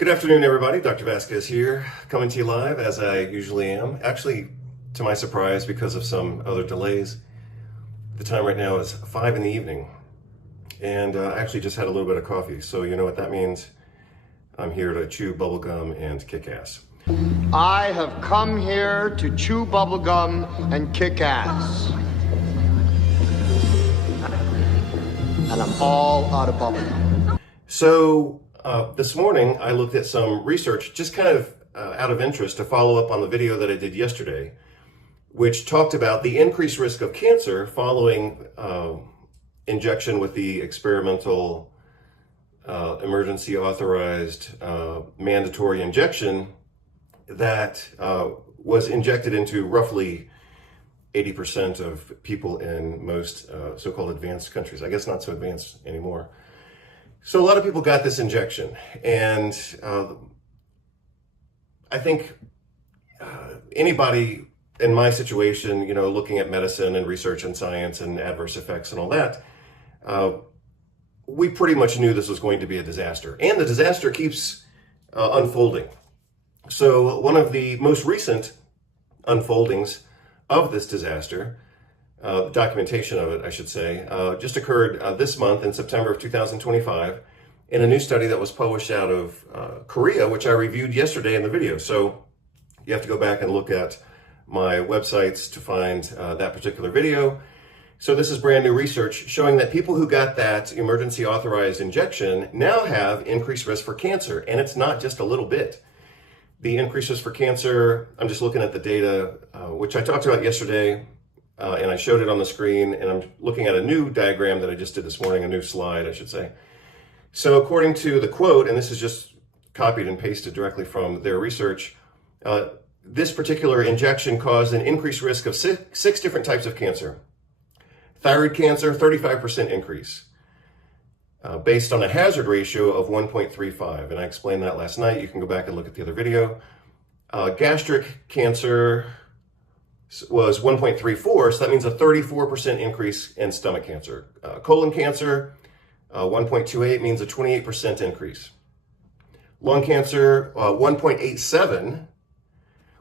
Good afternoon, everybody. Dr. Vasquez here, coming to you live as I usually am. Actually, to my surprise, because of some other delays, the time right now is 5 in the evening. And I actually just had a little bit of coffee, so you know what that means. I'm here to chew bubblegum and kick ass. I have come here to chew bubblegum and kick ass. And I'm all out of bubblegum. So, this morning I looked at some research, just kind of out of interest, to follow up on the video that I did yesterday, which talked about the increased risk of cancer following injection with the experimental emergency-authorized mandatory injection that was injected into roughly 80% of people in most so-called advanced countries. I guess not so advanced anymore. So a lot of people got this injection, and I think anybody in my situation, you know, looking at medicine and research and science and adverse effects and all that, we pretty much knew this was going to be a disaster, and the disaster keeps unfolding. So one of the most recent unfoldings of this disaster, documentation of it, I should say, just occurred this month in September of 2025 in a new study that was published out of Korea, which I reviewed yesterday in the video. So you have to go back and look at my websites to find that particular video. So this is brand new research showing that people who got that emergency authorized injection now have increased risk for cancer, and it's not just a little bit. The increased risk for cancer, I'm just looking at the data, which I talked about yesterday, and I showed it on the screen, and I'm looking at a new diagram that I just did this morning, a new slide, I should say. So according to the quote, and this is just copied and pasted directly from their research, this particular injection caused an increased risk of six different types of cancer. Thyroid cancer, 35% increase, based on a hazard ratio of 1.35. And I explained that last night. You can go back and look at the other video. Gastric cancer was 1.34, so that means a 34% increase in stomach cancer. Colon cancer, 1.28 means a 28% increase. Lung cancer, 1.87.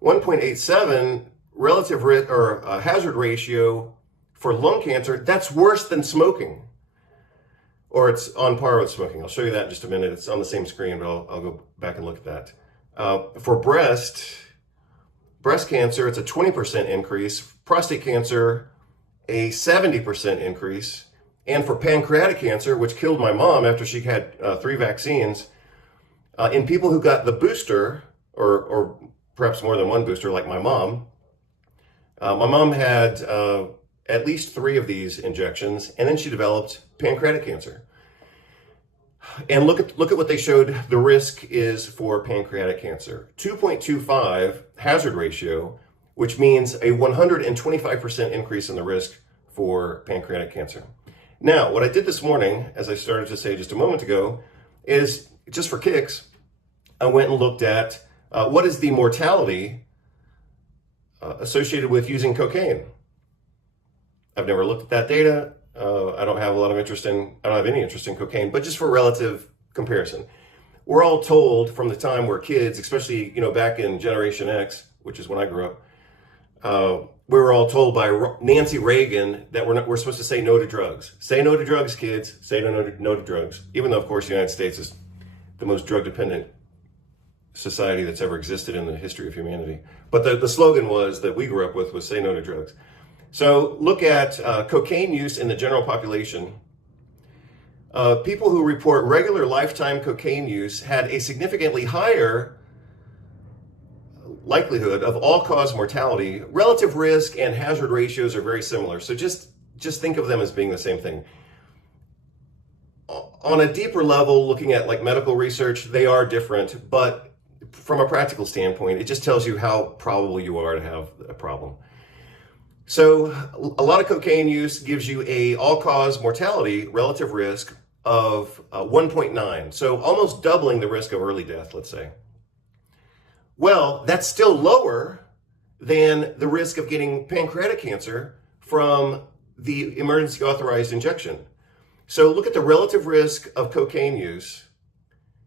1.87 relative risk or hazard ratio for lung cancer, that's worse than smoking. Or it's on par with smoking. I'll show you that in just a minute. It's on the same screen, but I'll go back and look at that. For breast cancer, it's a 20% increase. Prostate cancer, a 70% increase. And for pancreatic cancer, which killed my mom after she had 3 vaccines, in people who got the booster, or perhaps more than one booster, like my mom had at least 3 of these injections, and then she developed pancreatic cancer. And look at what they showed the risk is for pancreatic cancer. 2.25 hazard ratio, which means a 125% increase in the risk for pancreatic cancer. Now, what I did this morning, as I started to say just a moment ago, is just for kicks, I went and looked at what is the mortality associated with using cocaine. I've never looked at that data. I don't have any interest in cocaine, but just for relative comparison. We're all told from the time we're kids, especially, you know, back in Generation X, which is when I grew up, we were all told by Nancy Reagan that we're supposed to say no to drugs. Say no to drugs, kids. Say no to drugs. Even though, of course, the United States is the most drug-dependent society that's ever existed in the history of humanity. But the slogan was that we grew up with was say no to drugs. So look at cocaine use in the general population. People who report regular lifetime cocaine use had a significantly higher likelihood of all-cause mortality. Relative risk and hazard ratios are very similar. So just think of them as being the same thing. On a deeper level, looking at like medical research, they are different, but from a practical standpoint, it just tells you how probable you are to have a problem. So a lot of cocaine use gives you a all-cause mortality relative risk of 1.9. So almost doubling the risk of early death, let's say. Well, that's still lower than the risk of getting pancreatic cancer from the emergency authorized injection. So look at the relative risk of cocaine use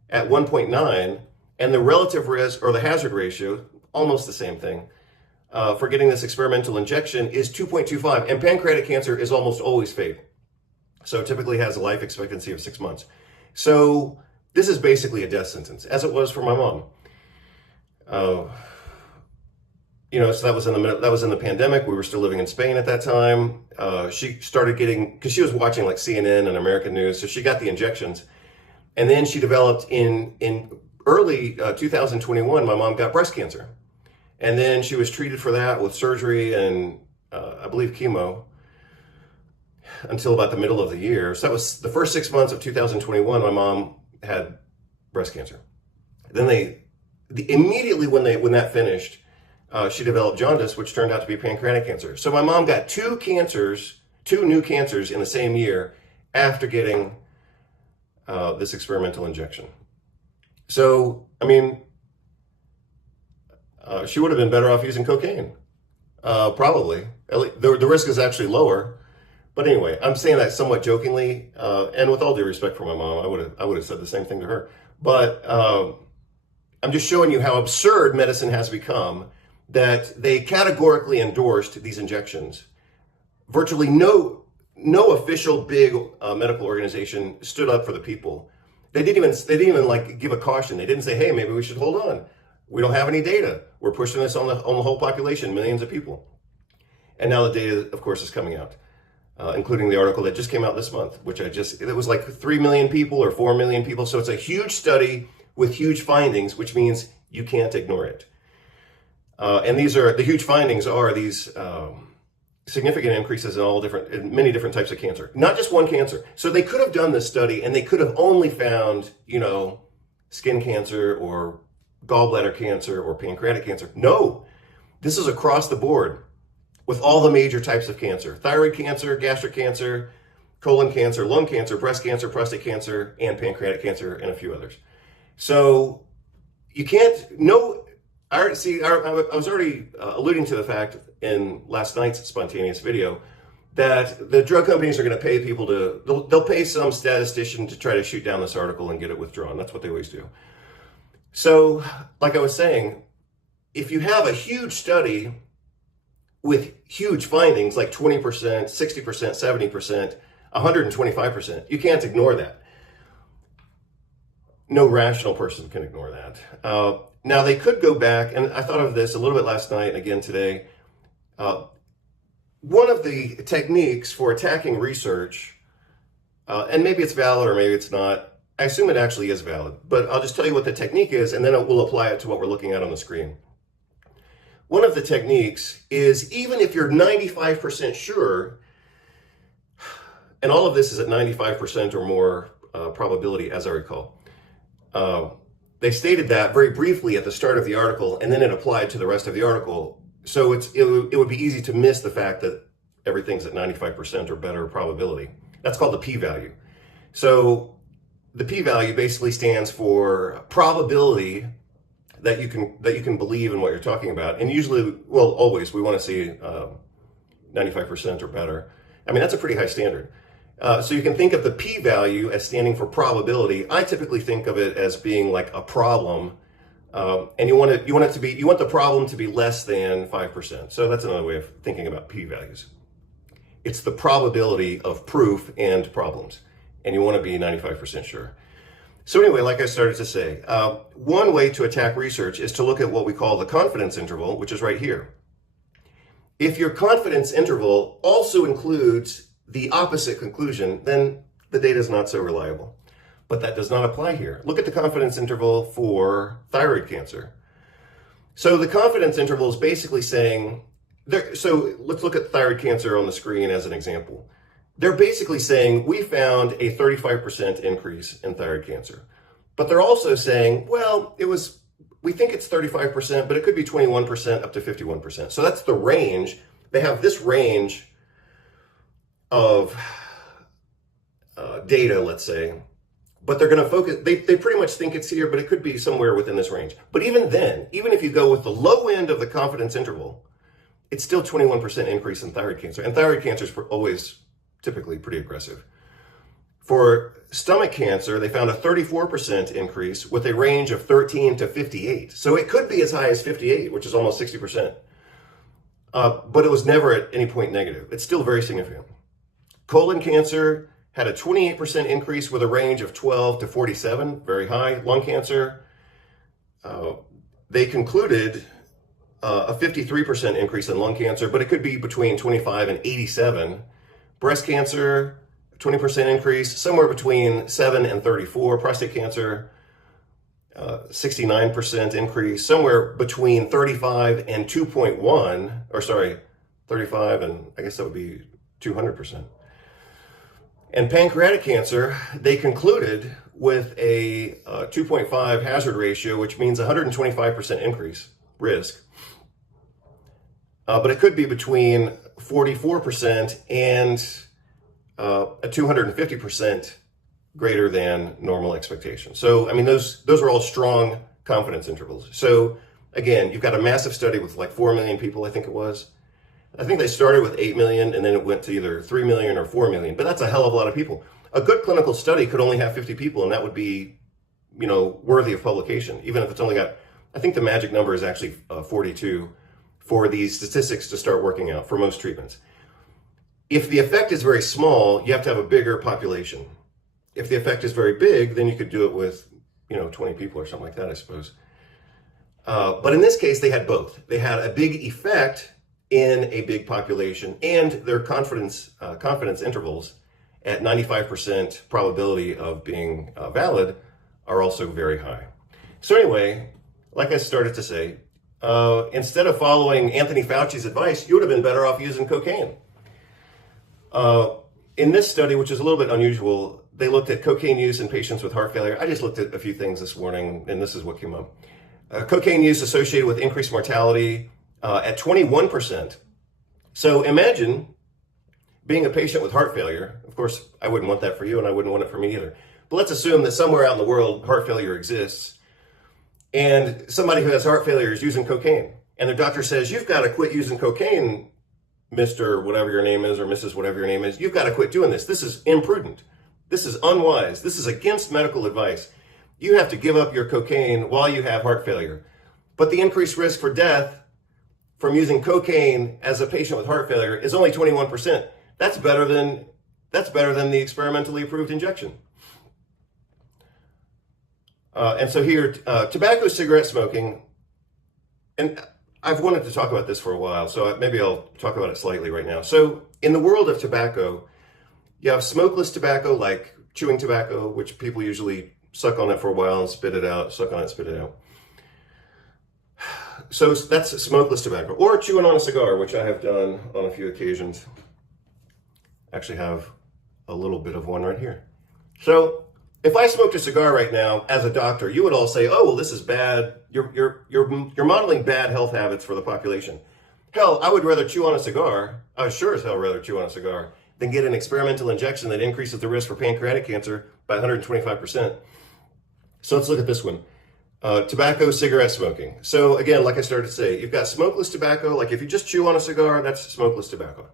at 1.9 And the relative risk, or the hazard ratio, almost the same thing, for getting this experimental injection is 2.25. And pancreatic cancer is almost always fatal. So it typically has a life expectancy of 6 months. So this is basically a death sentence, as it was for my mom. So that was in the pandemic. We were still living in Spain at that time. She started getting, because she was watching like CNN and American news, so she got the injections. And then she developed in early 2021, my mom got breast cancer. And then she was treated for that with surgery and I believe chemo until about the middle of the year. So that was the first 6 months of 2021, my mom had breast cancer. Then immediately when that finished, she developed jaundice, which turned out to be pancreatic cancer. So my mom got two new cancers in the same year after getting this experimental injection. So, I mean, she would have been better off using cocaine, probably. At least, the risk is actually lower. But anyway, I'm saying that somewhat jokingly, and with all due respect for my mom, I would have said the same thing to her. But I'm just showing you how absurd medicine has become, that they categorically endorsed these injections. Virtually no official big medical organization stood up for the people. They didn't even like give a caution. They didn't say, hey, maybe we should hold on. We don't have any data. We're pushing this on the whole population, millions of people. And now the data, of course, is coming out, including the article that just came out this month, it was like 3 million people or 4 million people. So it's a huge study with huge findings, which means you can't ignore it. And the huge findings are these significant increases in many different types of cancer, not just one cancer. So they could have done this study and they could have only found, skin cancer or gallbladder cancer or pancreatic cancer. No, this is across the board with all the major types of cancer: thyroid cancer, gastric cancer, colon cancer, lung cancer, breast cancer, prostate cancer, and pancreatic cancer, and a few others. So you can't, I was already alluding to the fact in last night's spontaneous video that the drug companies are going to pay people they'll pay some statistician to try to shoot down this article and get it withdrawn. That's what they always do. So, like I was saying, if you have a huge study with huge findings like 20%, 60%, 70%, 125%, you can't ignore that. No rational person can ignore that. Now, they could go back, and I thought of this a little bit last night and again today. One of the techniques for attacking research, and maybe it's valid or maybe it's not, I assume it actually is valid, but I'll just tell you what the technique is, and then we'll apply it to what we're looking at on the screen. One of the techniques is, even if you're 95% sure, and all of this is at 95% or more probability, as I recall. They stated that very briefly at the start of the article, and then it applied to the rest of the article. So it would be easy to miss the fact that everything's at 95% or better probability. That's called the p-value. So the p-value basically stands for probability that you can believe in what you're talking about. And usually, well, always, we want to see 95% or better. I mean, that's a pretty high standard. So you can think of the p-value as standing for probability. I typically think of it as being like a problem, and you want the problem to be less than 5%. So that's another way of thinking about p-values. It's the probability of proof and problems, and you want to be 95% sure. So anyway, like I started to say, one way to attack research is to look at what we call the confidence interval, which is right here. If your confidence interval also includes the opposite conclusion, then the data is not so reliable. But that does not apply here. Look at the confidence interval for thyroid cancer. So the confidence interval is basically saying, so let's look at thyroid cancer on the screen as an example. They're basically saying we found a 35% increase in thyroid cancer. But they're also saying, well, we think it's 35%, but it could be 21% up to 51%. So that's the range. They have this range of data, let's say, but they're going to focus, they pretty much think it's here, but it could be somewhere within this range. But even then, even if you go with the low end of the confidence interval, it's still 21% increase in thyroid cancer. And thyroid cancer is always typically pretty aggressive. For stomach cancer, they found a 34% increase with a range of 13 to 58. So it could be as high as 58, which is almost 60%. But it was never at any point negative. It's still very significant. Colon cancer had a 28% increase with a range of 12 to 47, very high. Lung cancer, they concluded a 53% increase in lung cancer, but it could be between 25 and 87. Breast cancer, 20% increase, somewhere between 7 and 34. Prostate cancer, 69% increase, somewhere between 35 and 2.1, or sorry, 35 and I guess that would be 200%. And pancreatic cancer, they concluded with a 2.5 hazard ratio, which means 125% increase risk. But it could be between 44% and a 250% greater than normal expectation. So, I mean, those are all strong confidence intervals. So, again, you've got a massive study with like 4 million people, I think it was. I think they started with 8 million and then it went to either 3 million or 4 million, but that's a hell of a lot of people. A good clinical study could only have 50 people and that would be, worthy of publication, even if it's only got, I think the magic number is actually 42 for these statistics to start working out for most treatments. If the effect is very small, you have to have a bigger population. If the effect is very big, then you could do it with, 20 people or something like that, I suppose. But in this case, they had both. They had a big effect in a big population, and their confidence intervals at 95% probability of being valid are also very high. So anyway, like I started to say, instead of following Anthony Fauci's advice, you would have been better off using cocaine. In this study, which is a little bit unusual, they looked at cocaine use in patients with heart failure. I just looked at a few things this morning, and this is what came up. Cocaine use associated with increased mortality at 21%. So imagine being a patient with heart failure. Of course, I wouldn't want that for you, and I wouldn't want it for me either. But let's assume that somewhere out in the world, heart failure exists, and somebody who has heart failure is using cocaine, and their doctor says, you've got to quit using cocaine, Mr. whatever your name is, or Mrs. whatever your name is. You've got to quit doing this. This is imprudent. This is unwise. This is against medical advice. You have to give up your cocaine while you have heart failure. But the increased risk for death from using cocaine as a patient with heart failure is only 21%. That's better than the experimentally approved injection. And so here, tobacco, cigarette smoking, and I've wanted to talk about this for a while, so maybe I'll talk about it slightly right now. So in the world of tobacco, you have smokeless tobacco, like chewing tobacco, which people usually suck on it for a while and spit it out, suck on it, spit it out. So that's smokeless tobacco. Or chewing on a cigar, which I have done on a few occasions. Actually have a little bit of one right here. So if I smoked a cigar right now as a doctor, you would all say, oh, well, this is bad. You're modeling bad health habits for the population. Hell, I would rather chew on a cigar. I would sure as hell rather chew on a cigar than get an experimental injection that increases the risk for pancreatic cancer by 125%. So let's look at this one. Tobacco, cigarette smoking. So again, like I started to say, you've got smokeless tobacco. Like if you just chew on a cigar, that's smokeless tobacco.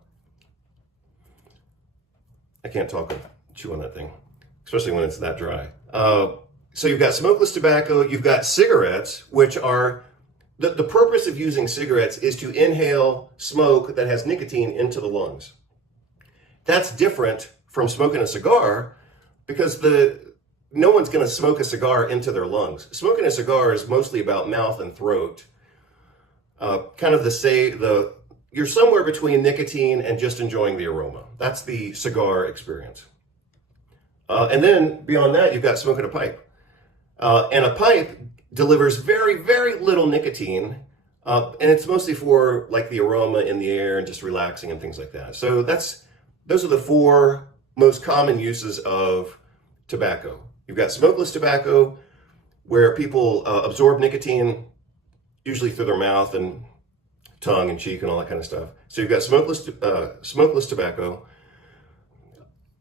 I can't talk and chew on that thing, especially when it's that dry. So you've got smokeless tobacco, you've got cigarettes, which are, the purpose of using cigarettes is to inhale smoke that has nicotine into the lungs. That's different from smoking a cigar because no one's going to smoke a cigar into their lungs. Smoking a cigar is mostly about mouth and throat. You're somewhere between nicotine and just enjoying the aroma. That's the cigar experience. And then beyond that, you've got smoking a pipe. And a pipe delivers very, very little nicotine. And it's mostly for like the aroma in the air and just relaxing and things like that. So those are the four most common uses of tobacco. You've got smokeless tobacco, where people absorb nicotine, usually through their mouth and tongue and cheek and all that kind of stuff. So you've got smokeless tobacco,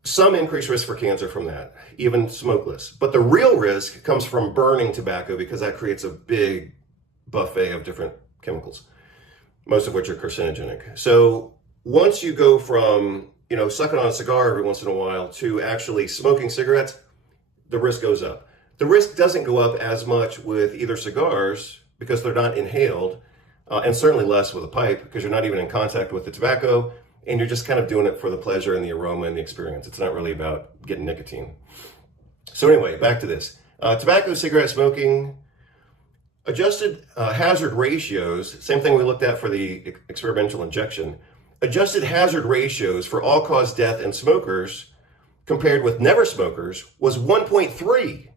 some increased risk for cancer from that, even smokeless. But the real risk comes from burning tobacco because that creates a big buffet of different chemicals, most of which are carcinogenic. So once you go from sucking on a cigar every once in a while to actually smoking cigarettes, the risk goes up. The risk doesn't go up as much with either cigars because they're not inhaled, and certainly less with a pipe because you're not even in contact with the tobacco, and you're just kind of doing it for the pleasure and the aroma and the experience. It's not really about getting nicotine. So anyway, back to this. Tobacco, cigarette smoking, adjusted hazard ratios, same thing we looked at for the experimental injection. Adjusted hazard ratios for all-cause death in smokers compared with never smokers was 1.3.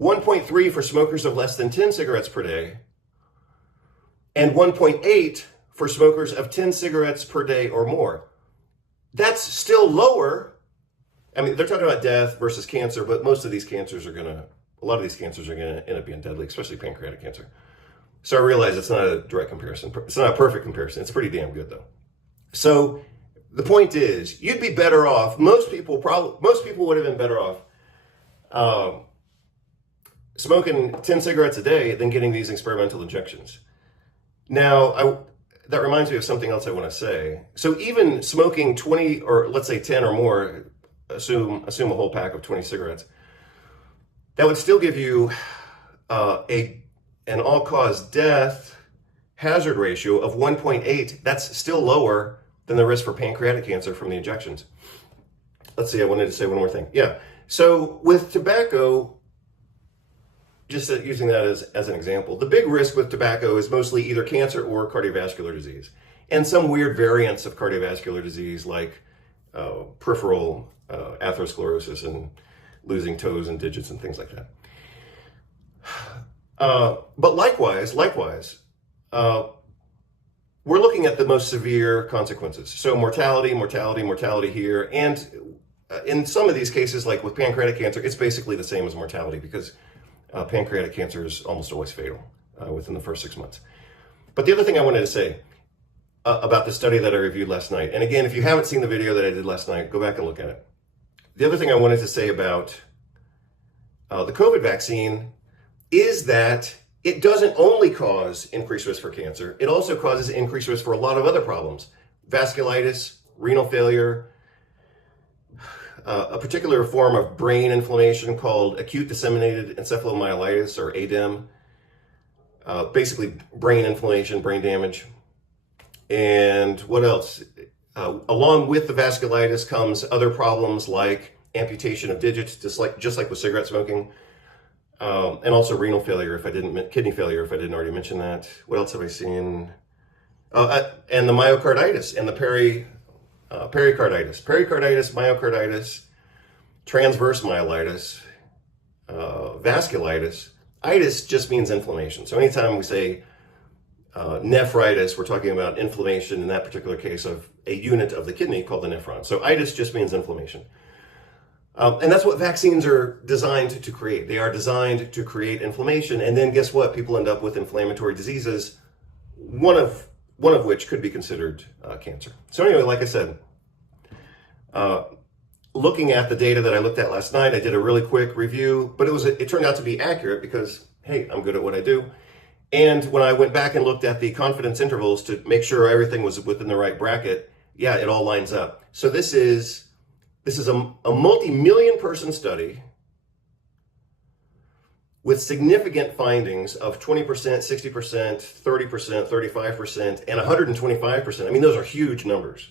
1.3 for smokers of less than 10 cigarettes per day, and 1.8 for smokers of 10 cigarettes per day or more. That's still lower. I mean, they're talking about death versus cancer, but most of these cancers are a lot of these cancers are going to end up being deadly, especially pancreatic cancer. So I realize it's not a direct comparison. It's not a perfect comparison. It's pretty damn good though. So the point is, you'd be better off. Most people would have been better off smoking 10 cigarettes a day than getting these experimental injections. Now, that reminds me of something else I want to say. So even smoking 20, or let's say 10 or more, assume a whole pack of 20 cigarettes, that would still give you an all-cause death hazard ratio of 1.8. That's still lower than the risk for pancreatic cancer from the injections. Let's see, I wanted to say one more thing. Yeah, so with tobacco, just using that as an example, the big risk with tobacco is mostly either cancer or cardiovascular disease, and some weird variants of cardiovascular disease like peripheral atherosclerosis and losing toes and digits and things like that. But likewise, we're looking at the most severe consequences. So mortality here. And in some of these cases, like with pancreatic cancer, it's basically the same as mortality because pancreatic cancer is almost always fatal within the first 6 months. But the other thing I wanted to say about the study that I reviewed last night, and again, if you haven't seen the video that I did last night, go back and look at it. The other thing I wanted to say about the COVID vaccine is that it doesn't only cause increased risk for cancer, it also causes increased risk for a lot of other problems. Vasculitis, renal failure, a particular form of brain inflammation called acute disseminated encephalomyelitis, or ADEM, basically brain inflammation, brain damage. And what else? Along with the vasculitis comes other problems like amputation of digits, just like with cigarette smoking, and also renal failure, kidney failure, if I didn't already mention that. What else have I seen? And the myocarditis and the pericarditis, myocarditis, transverse myelitis, vasculitis. Itis just means inflammation. So anytime we say nephritis, we're talking about inflammation, in that particular case, of a unit of the kidney called the nephron. So itis just means inflammation. And that's what vaccines are designed to create. They are designed to create inflammation. And then guess what? People end up with inflammatory diseases, one of which could be considered cancer. So anyway, like I said, looking at the data that I looked at last night, I did a really quick review, but it turned out to be accurate because, hey, I'm good at what I do. And when I went back and looked at the confidence intervals to make sure everything was within the right bracket, yeah, it all lines up. So this is a multi-million person study with significant findings of 20%, 60%, 30%, 35%, and 125%. I mean, those are huge numbers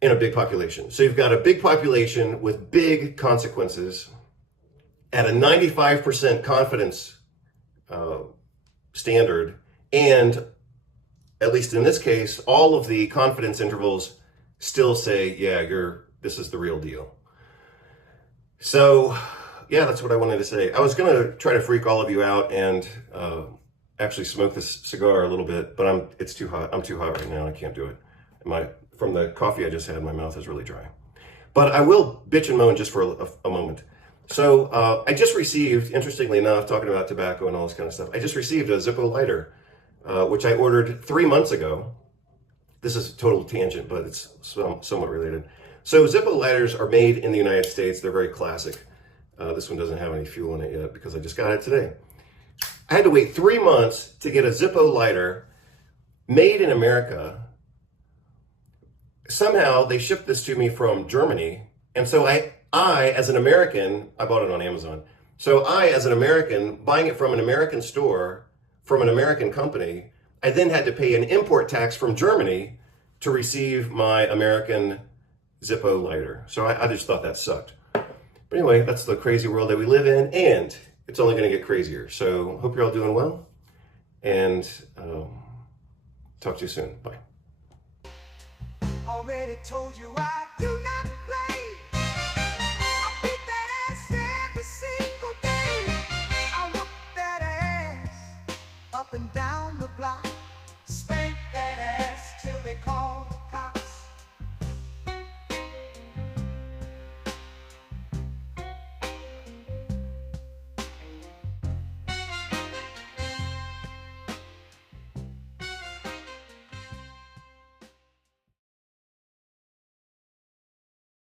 in a big population. So you've got a big population with big consequences at a 95% confidence standard, and at least in this case, all of the confidence intervals still say, yeah, this is the real deal. So yeah, that's what I wanted to say. I was going to try to freak all of you out and actually smoke this cigar a little bit, but it's too hot. I'm too hot right now. I can't do it. From the coffee I just had, my mouth is really dry. But I will bitch and moan just for a moment. So I just received, interestingly enough, talking about tobacco and all this kind of stuff, I just received a Zippo lighter, which I ordered 3 months ago. This is a total tangent, but it's somewhat related. So Zippo lighters are made in the United States. They're very classic. This one doesn't have any fuel in it yet because I just got it today. I had to wait 3 months to get a Zippo lighter made in America somehow they shipped this to me from Germany. And so I as an American, I bought it on Amazon. So I, as an American, buying it from an American store, from an American company, I then had to pay an import tax from Germany to receive my American Zippo lighter. So I just thought that sucked. But anyway, that's the crazy world that we live in, and it's only going to get crazier. So hope you're all doing well, and talk to you soon. Bye. Already told you I do not